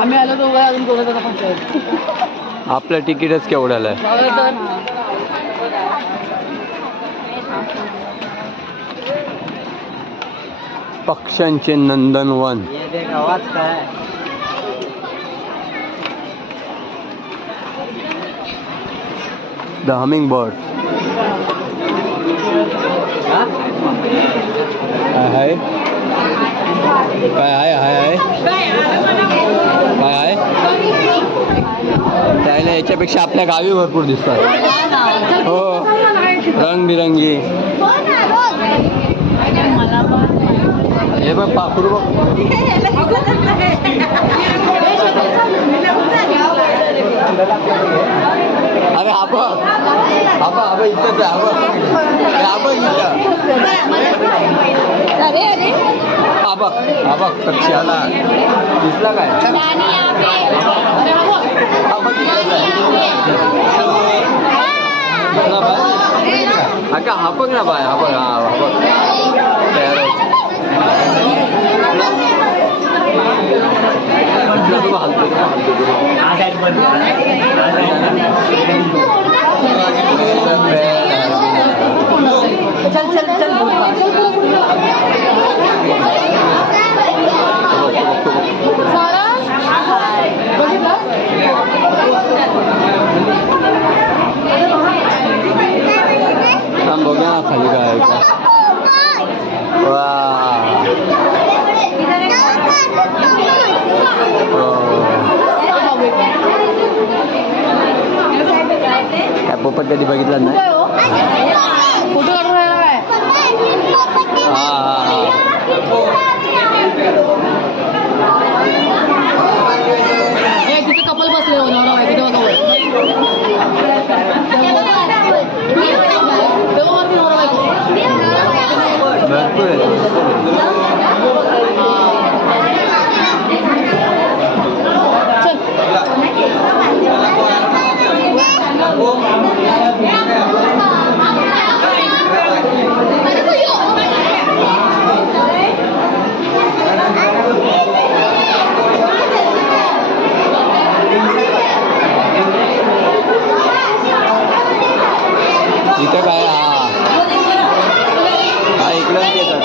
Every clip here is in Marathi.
आम्ही आलो दोघं अजून दोघं जण पण आपलं तिकीटच केवढ्याला आहे? पक्ष्यांचे नंदनवन. आवाज काय द हमिंग बर्ड. हाय काय आहे? हाय आहे काय आहे? त्याला याच्यापेक्षा आपल्या गावी भरपूर दिसतात. हो रंगबिरंगी. हे बघ पाखरू बघ. अरे हा बघ हा बघ हा बघ इथंच आहे. हा बघ इथं. हा बघ हा बघ पक्षी आला दिसला काय? हा बघ इथंच आहे. हा बघ ना बाय. हा बघ हा बघ तयार चल चल चल बघा ना खाली काय आहे का? काय पोपट कधी बघितला नाही? फोटो काढून राहिला काय? तिथे कपल बसले हो नवरा बायको तेव्हा नवरा बायको इथं काय हा इकडंच येतात.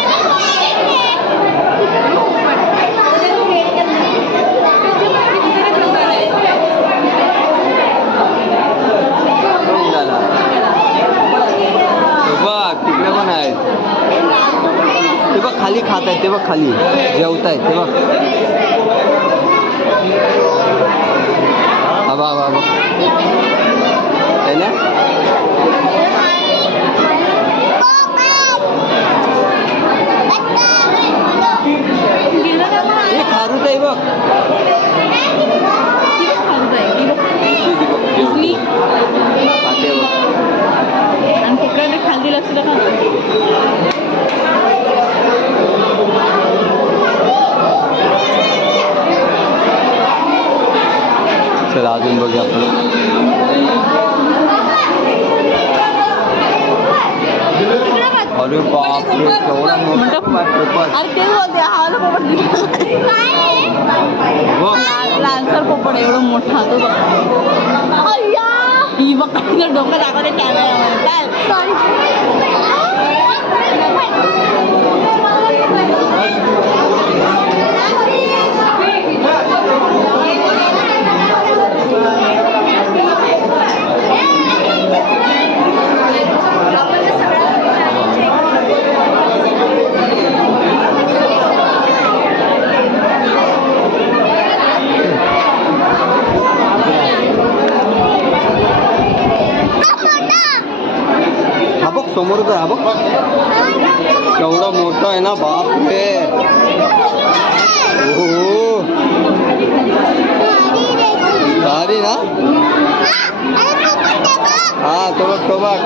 तिकडे पण आहेत. ते बघ खाली खात आहेत. ते बघ खाली जेवतायत. ते बघ हा बा बा आहे ना. हे खारूच आहे बघ. आणि पकडायला खाली लक्ष का चला अजून बघूया आपण. अरे बापरे केवढा लालसर पोपट एवढं मोठा तो ही बघ डोकं दाखवते कॅमेऱ्यामध्ये. हा बघ समोरच आहे. हा बघ केवढा मोठा आहे ना. बाप रे. हो भारी ना. हा तो बघ तो बघ.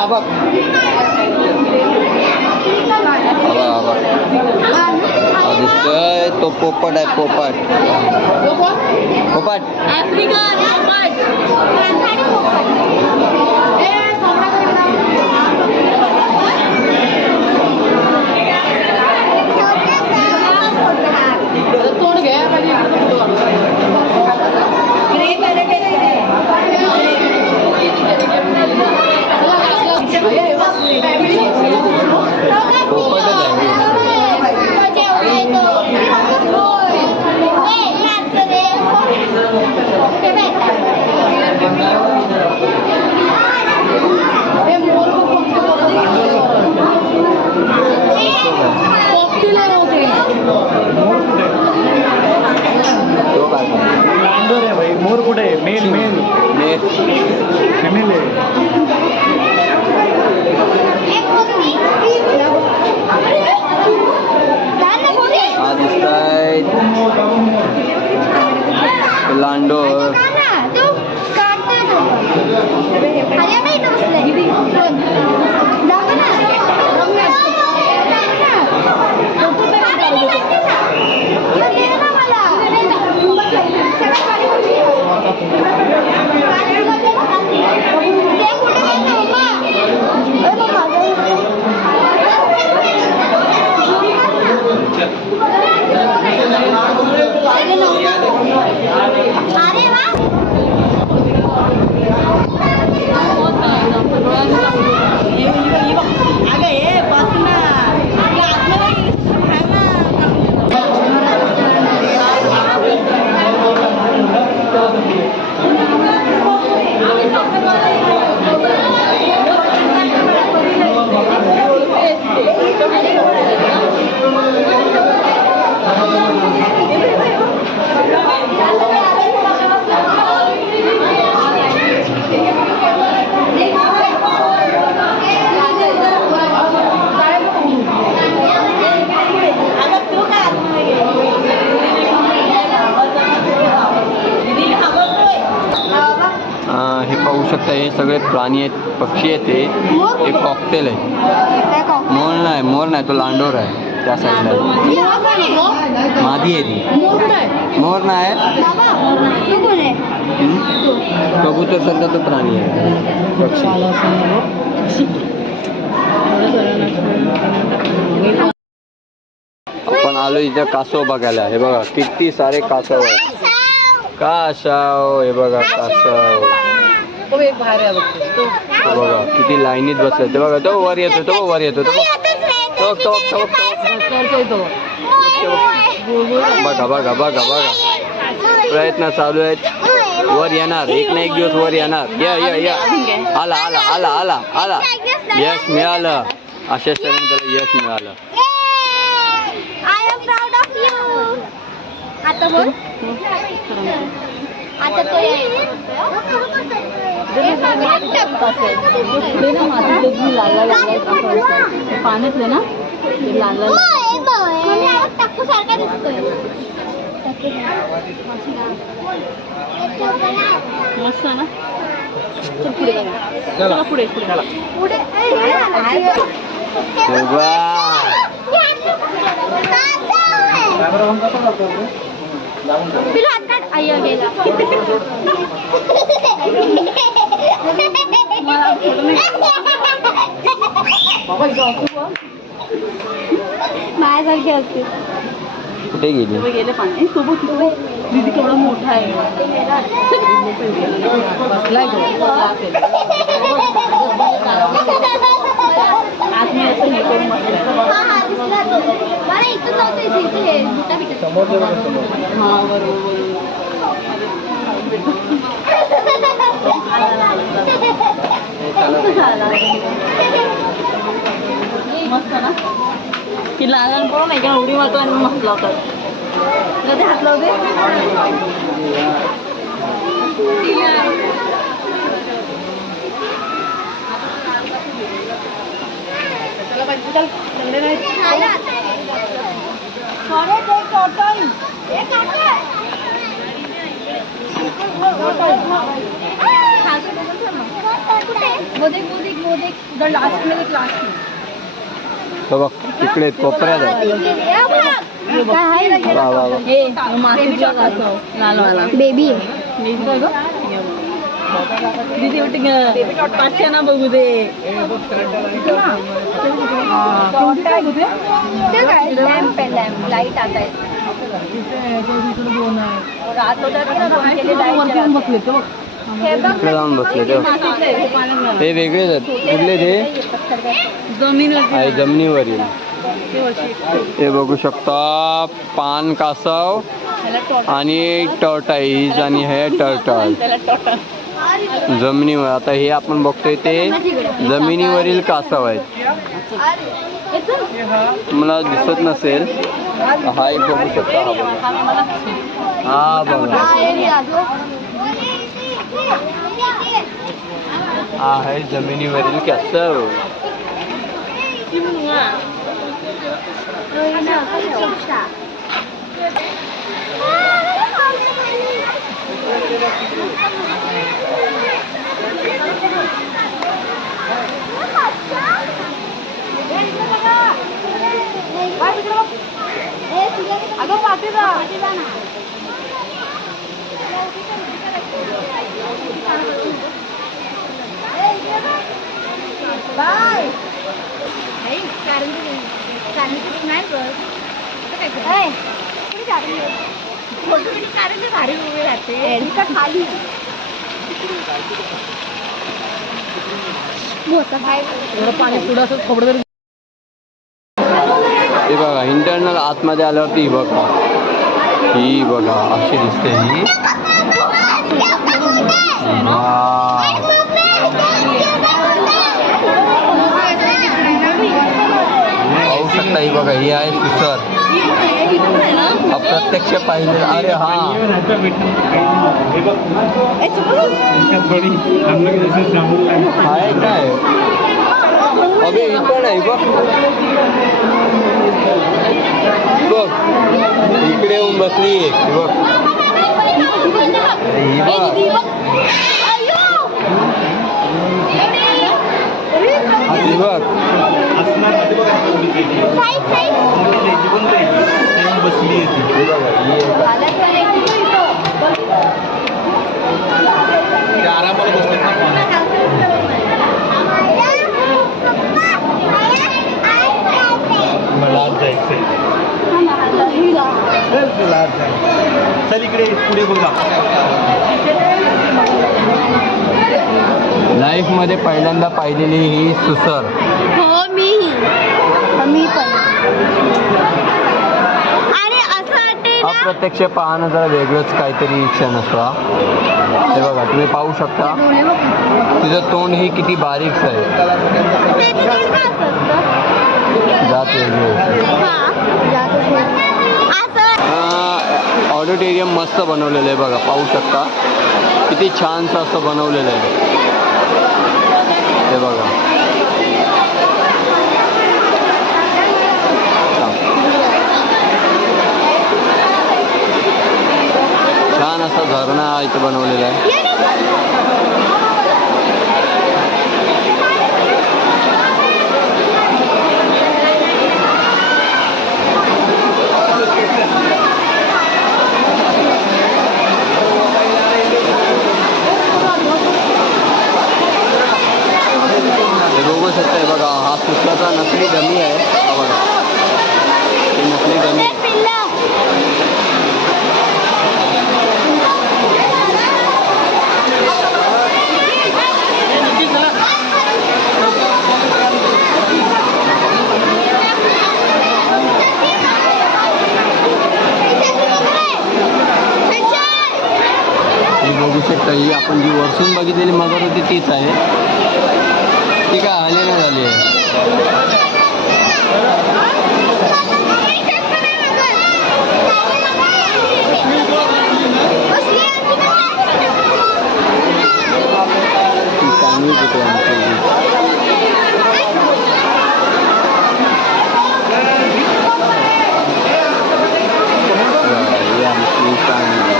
हा बघ हा दिसतोय तो पोपट आहे पोपट पोपट आफ्रिकन तोंड घे पोपटच आहे तो काय लांडोर आहे भाई मोर कुठे आहे मेल मेल मेल फॅमिली आहे हा दिसताय लांडोर हे पाहू शकता हे सगळे प्राणी आहेत पक्षी आहेत हे कॉकटेल आहे मोर नाही तो लांडोर आहे त्या साईडला मादी आहे ती मोर नाही कबूतर सारखा तो प्राणी आहे पक्षी आपण आलो इथं कासव बघायला हे बघा किती सारे कासव आहेत कासव हे बघा कासव बघा किती लाईनीत बसले ते बघा तो वर येतो तो वर येतो तो बघा बघा बघा बघा प्रयत्न चालू आहेत वर येणार एक ना एक दिवस वर येणार या आला आला आला आला आला यश मिळालं अशाच तऱ्हेने त्याला यश मिळालं आता बोल आता तो पाण्यातले ना टाकू सारखा दिसतोय मस्त ना चल पुढे चला पुढे पुढे पुढे पिलो हात काढ आया गेला माझ्यासारखे असते कुठे गेली गेले पाणी सोबत दीदी केवढा मोठा आहे बसलाय आज मी असं हे करून बसलाय मला इथं नव्हतं इथे हा बरोबर मस्त ना की लहान पण नाही का उडी मारतो आणि मस्त लावतात कधी हात लावते मोदक मोदक मोदक उधर लास्ट में लास्ट में तो बघ तिकडे कोपऱ्यात आहे. वा, वा, वा. हे मातीचा कासव लालवाला बेबी दीदी पाचशे ना बघू दे लॅम्प आहे लॅम्प लाईट आता आहे रात होता ना हे बघ तिकडे जाऊन बसले ते ते वेगळेच आहेत कुठले ते जमीन आहे जमिनीवरील ते बघू शकता पान कासव आणि टर्टाईज आणि हे टर्टल जमिनीवर आता हे आपण बघतोय ते जमिनीवरील कासव आहेत तुम्हाला दिसत नसेल हा एक बघू शकता हा बघा हा आहे जमिनीवरील कासव अगं पाठीला बाय नाही भारी उभी राहते खाली पाणी पुढं असं खोबरं हे बघा इंटरनल आतमध्ये आल्यावरती ही बघा अशी दिसते ही पाहू शकता ही बघा ही आहे सुसर अप्रत्यक्ष पाहिजे अरे हा आहे काय अबे ही पण आहे बघ बघ इकडे येऊन बसली एक बघ ही बघ ही बघ बसली आरामाला बसले मला आज जायचंय चल इकडे पुढे बघा लाईफ मध्ये पहिल्यांदा पाहिलेली ही सुसर हो मी पण अरे असं वाटते अप्रत्यक्ष पाहणं जरा वेगळंच काहीतरी क्षण असतो हे बघा तुम्ही पाहू शकता तिचं तोंड ही किती बारीक आहे जात वेगळी ऑडिटोरियम मस्त बनवलेलं आहे बघा पाहू शकता किती छानसं असं बनवलेलं आहे हे बघा छान असा झरणा इथे बनवलेला आहे बघू शकताय बघा हा सुसाचा नकली डमी आहे बघा ही नकली डमी बघू शकता ही आपण जी वरसून बघितलेली मगर होती तीच आहे ती काय आली नाही झाली आहे चांगली कुठे आमची चांगली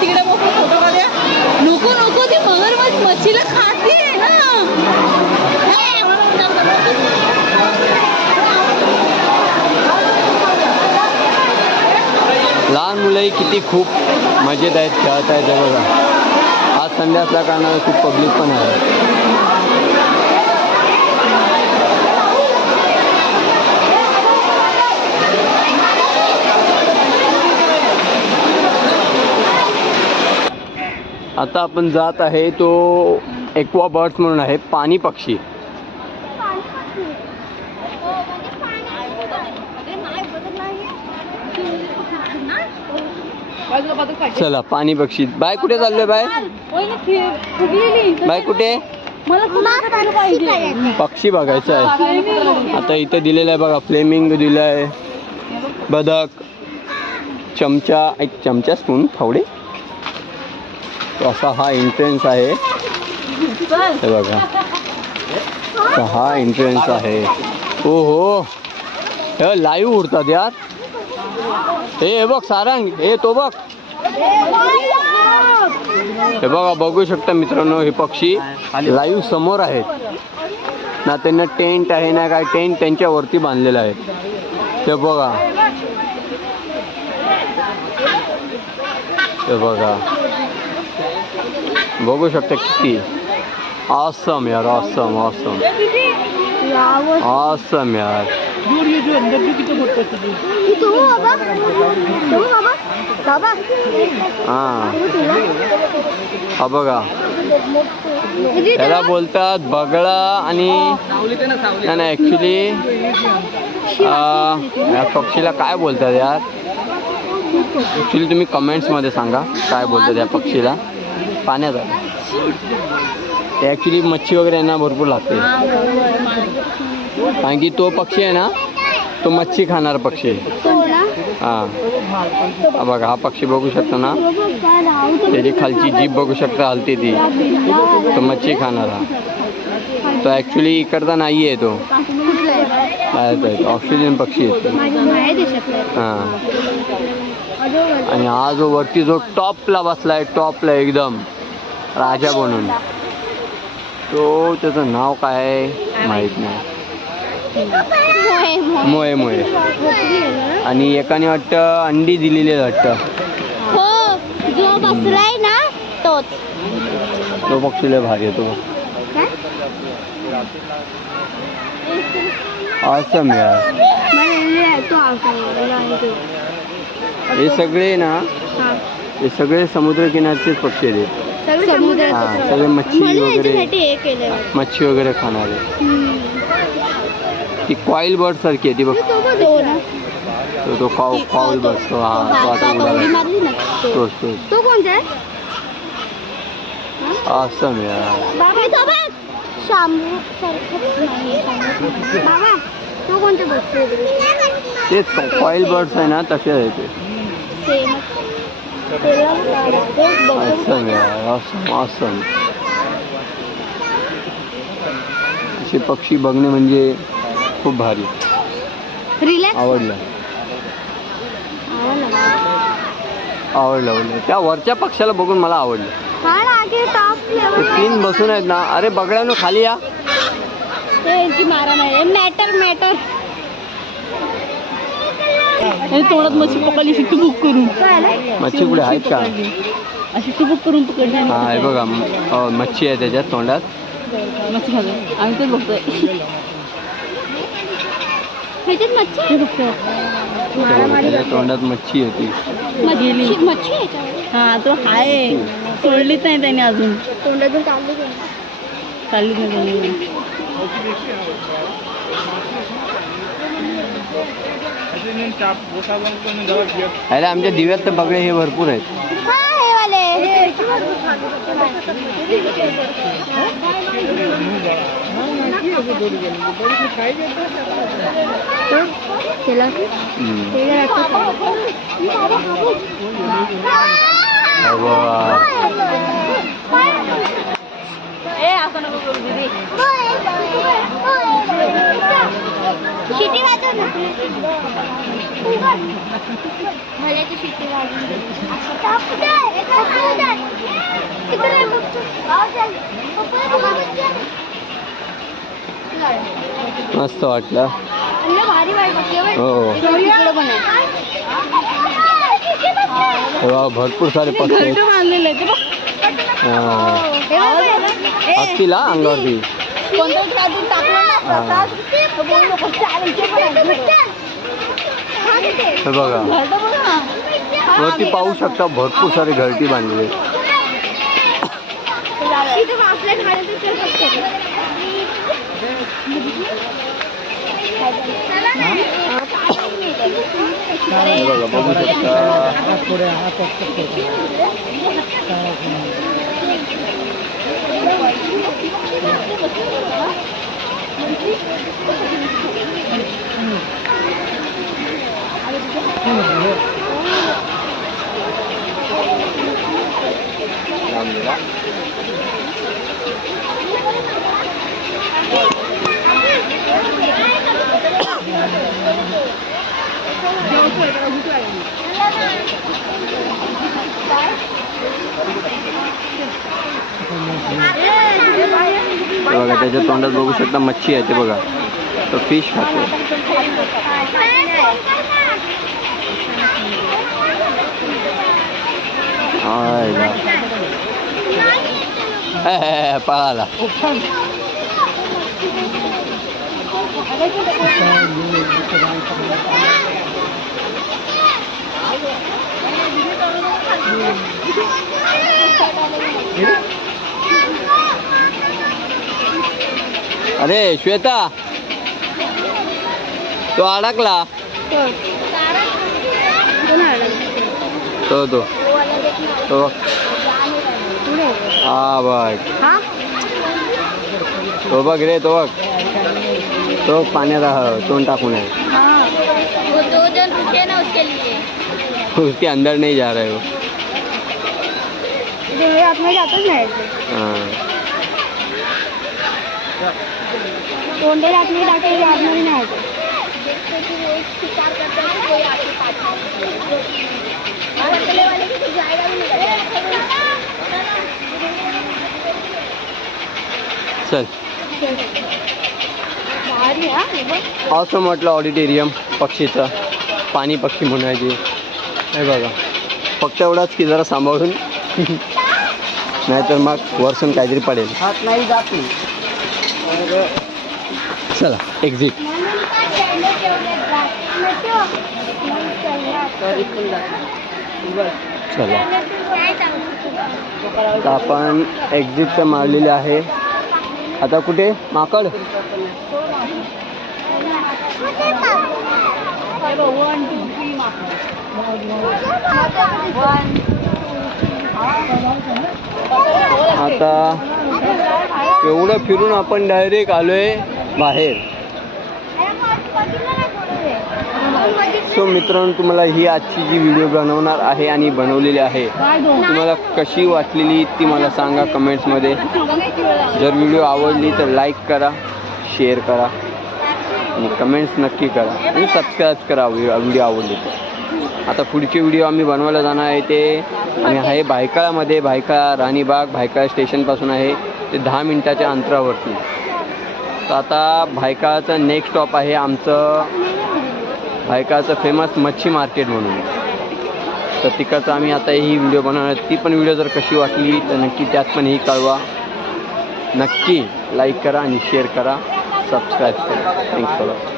तिकडे बसून फोटो काढूया. नको नको ती मगरमच्छ मच्छीला खाते ना. लहान मुलंही किती खूप मजेत आहेत, खेळत आहेत हे बघा. आज संडे असल्या कारणाने खूप पब्लिक पण आहे. आता आपण जात आहे तो एक्वा बर्ड्स म्हणून आहे, पाणी पक्षी. चला पाणी पक्षी. बाय कुठे चाललोय बाय? बाय कुठे? पक्षी बघायचं आहे. आता इथं दिलेलं आहे बघा, फ्लेमिंग दिलं आहे, बदक, चमचा, एक चमचा, स्पून, फावडे. असा हा एंट्रन्स आहे हे बघा. असा हा एंट्रन्स आहे. हो हो, हे लाईव्ह उडतात यार. हे बघ सारंग, हे तो बघ, हे बघा. बघू शकता मित्रांनो, हे पक्षी लाईव्ह समोर आहेत ना. त्यांना टेंट आहे ना काय, टेंट त्यांच्यावरती बांधलेला आहे. ते बघा, ते बघा, बघू शकता किती ऑसम यार. ऑसम ऑसम ऑसम यार. हां, हा बघा, त्याला बोलतात बगळा. आणि नाही ॲक्च्युली या पक्षीला काय बोलतात यार? ॲक्च्युली तुम्ही कमेंट्समध्ये सांगा काय बोलतात या पक्षीला. पाण्याचा ते ॲक्च्युली मच्छी वगैरे यांना भरपूर लागते, कारण की तो पक्षी आहे ना, तो मच्छी खाणार पक्षी आहे. हां, बघा हा पक्षी बघू शकता ना, त्याची खालची जीभ बघू शकता हलते ती. तो मच्छी खाणारा. तो ॲक्च्युली इकडचा नाही आहे, तो ऑस्ट्रेलियन पक्षी आहे. हां, आणि हा जो वरती जो टॉपला बसलाय, टॉपला एकदम राजा बनून, तो त्याचं नाव काय माहीत नाही. मोये मोये. आणि एकाने वाटतं अंडी दिलेली वाटतं. हो, जो बसलाय ना तोच. तो पक्षी लय भारी येतो. ऑसम यार. हे सगळे ना, हे सगळे समुद्रकिनारचेच पक्षी आहेत. हां, सगळे मच्छी वगैरे, मच्छी वगैरे खाणारे. ती कॉईल बर्ड सारखी आहे ती बघ. तो कॉईल बर्ड. तो आता उडाला. तोच तोच. ऑसम यार. तेच कॉईल बर्ड्स आहे ना, तसे आहे ते. ऑसम यार, ऑसम ऑसम. असे पक्षी बघणे म्हणजे खूप भारी. आवडलं आवडलं. त्या वरच्या पक्षाला बघून मला आवडलं. ते 3 बसून आहेत ना. अरे बगड्यानो खाली या. मारा नाही. मॅटर तोंडात मच्छी पकडली, अशी टुबुक करून. मच्छी कुठे आहेत का? अशी टुबुक करून पकडली. हा, हे बघा मच्छी आहे त्याच्यात तोंडात. मच्छी खातो आम्ही तेच बघतोय. त्याच्या तोंडात मच्छी होती. मच्छी हा, तो हाय. सोडलीच नाही त्याने अजून. तोंडातून चाललीच नाही. अरे आमच्या दिव्यात तर बगळे हे भरपूर आहेत. शिटी वाजव ना. भल्याची शिटी वाजव. मस्त वाटलं. भारी वाटते. हो तिकडे पण आहे. वा, भरपूर सारे पक्षी आहेत. घरटं बांधलेलं आहे ते बघ. असतील हा अंगावरती. कोणतं काहीतरी टाकलं ना प्रसाद, तर बोलू नको, चालेल, ते पण आहे घरटं. हे बघा, घरटं बघ ना. वरती पाहू शकता भरपूर सारे घरटी बांधलेले आहेत. इथे वाचल्या खाण्याचं चल असते. हे बघा, बघू शकता. बघा, त्याच्या तोंडात बघू शकता मच्छी आहे. ते बघा, तो फिश खातो. पळाला. अरे श्वेता, तो अडकला. तो तो तो हा बघ, तो बघ रे, तो बघ, तो पाण्यात तोंड टाकून आहे. वो 2 जन रुके ना उसके लिए. उसके अंदर नहीं जा रहे हो. आतमध्ये जातच नाही. तोंडे आतमध्ये टाकले आतमध्ये नाही. चल, असं म्हटलं ऑडिटोरियम पक्षीचं, पाणी पक्षी म्हणायचे. हे बघा, फक्त एवढाच की जरा सांभाळून, नाहीतर मग वरसून काहीतरी पडेल. हात नाही जात. चला एक्झिट. चला, आता आपण एक्झिट तर मारलेले आहे. आता कुठे माकड? आता एवढं फिरून आपण डायरेक्ट आलोय बाहेर. सो मित्रांनो, तुम्हाला ही आजची जी व्हिडिओ बनवणार आहे आणि बनवलेली आहे, तुम्हाला कशी वाटलेली ती मला सांगा कमेंट्समध्ये. जर व्हिडिओ आवडली तर लाईक करा, शेअर करा आणि कमेंट्स नक्की करा आणि सबस्क्राईब करा व्हिडिओ आवडली तर. आता पुढचे व्हिडिओ आम्ही बनवायला जाणार आहे ते आणि आहे भायखळामध्ये. भायखळा राणीबाग भायखळा स्टेशनपासून आहे ते 10 मिनिटाच्या अंतरावरती. तर आता भायखळाचं नेक्स्ट स्टॉप आहे आमचं भायखळाचं फेमस मच्छी मार्केट म्हणून. तर तिकडचं आम्ही आता ही व्हिडिओ बनवणार. ती पण व्हिडिओ जर कशी वाटली तर नक्की त्यात पण ही कळवा. नक्की लाईक करा आणि शेअर करा, सबस्क्राईब करा. Thanks for watching.